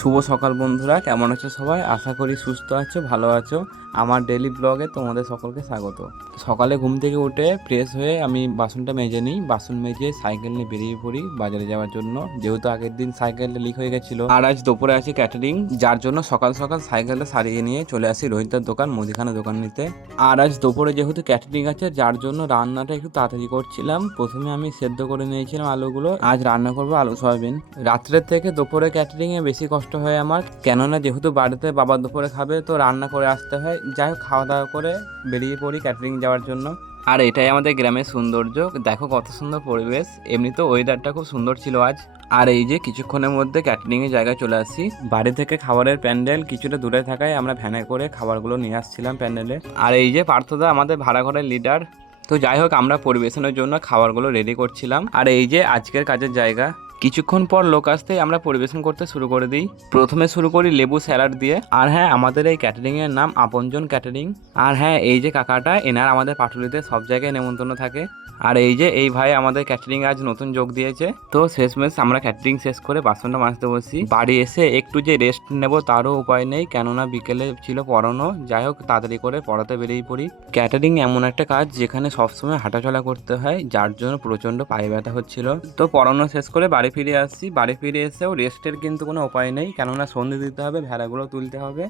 শুভ সকাল বন্ধুরা, কেমন আছো সবাই? আশা করি সুস্থ আছো, ভালো আছো। আমার ডেইলি ব্লগে তোমাদের সকলকে স্বাগত। সকালে ঘুম থেকে উঠে ফ্রেশ হয়ে আমি বাসনটা মেজে নিই। বাসন মেজে সাইকেল নিয়ে বেরিয়ে পড়ি বাজারে যাওয়ার জন্য, যেহেতু আগের দিন সাইকেলটা লিক হয়ে গেছিলো। আর আজ দুপুরে আছে ক্যাটারিং, যার জন্য সকাল সকাল সাইকেলটা সারিয়ে নিয়ে চলে আসি রোহিতদার দোকান, মুদিখানা দোকান নিতে। আর আজ দুপুরে যেহেতু ক্যাটারিং আছে, যার জন্য রান্নাটা একটু তাড়াতাড়ি করছিলাম। প্রথমে আমি সেদ্ধ করে নিয়েছিলাম আলুগুলো, আজ রান্না করবো আলু সয়াবিন। রাত্রের থেকে দুপুরে ক্যাটারিংয়ে বেশি কষ্ট হয় আমার, কেননা যেহেতু বাড়িতে বাবা দুপুরে খাবে, তো রান্না করে আসতে হয়। যাই হোক, খাওয়া দাওয়া করে বেরিয়ে পড়ি ক্যাটারিং যাওয়ার জন্য। আর এটাই আমাদের গ্রামের সৌন্দর্য, দেখো কত সুন্দর পরিবেশ। এমনিতেও ওয়েদারটা খুব সুন্দর ছিল আজ। আর এই যে কিছুক্ষণের মধ্যে ক্যাটারিং এর জায়গায় চলে আসি। বাড়ি থেকে খাবারের প্যান্ডেল কিছুটা দূরে থাকায় আমরা ভ্যানে করে খাবারগুলো নিয়ে আসছিলাম প্যান্ডেলে। আর এই যে পার্থদা আমাদের ভাড়া ঘরের লিডার। তো যাই হোক, আমরা পরিবেশনের জন্য খাবারগুলো রেডি করছিলাম। আর এই যে আজকের কাজের জায়গা। কিছুক্ষণ পর লোক আসতেই আমরা পরিবেশন করতে শুরু করে দিই। প্রথমে শুরু করি লেবু স্যালাড দিয়ে। আর হ্যাঁ, আমাদের এই ক্যাটারিং এর নাম আপনজন ক্যাটারিং। আর হ্যাঁ, এই যে কাকাটা, এনার আমাদের পাটুলিতে সব জায়গায় নেমন্তন্ন থাকে। আর এই যে এই ভাই আমাদের ক্যাটারিং আজ নতুন যোগ দিয়েছে। তো শেষমেশ আমরা ক্যাটারিং শেষ করে বাসনটা মাজতে বসি। বাড়ি এসে একটু যে রেস্ট নেব তারও উপায় নেই, কেননা বিকেলে ছিল পড়ানো। যাই হোক, তাড়াতাড়ি করে পড়াতে বেরিয়ে পড়ি। ক্যাটারিং এমন একটা কাজ যেখানে সবসময় হাঁটাচলা করতে হয়, যার জন্য প্রচণ্ড পায়ে ব্যথা হচ্ছিল। তো পড়ানো শেষ করে বাড়ি ফিরে আসছি। বাড়ি ফিরে এসেও রেস্টের কিন্তু কোনো উপায় নেই, কেননা সন্ধে দিতে হবে, ভেড়াগুলো তুলতে হবে।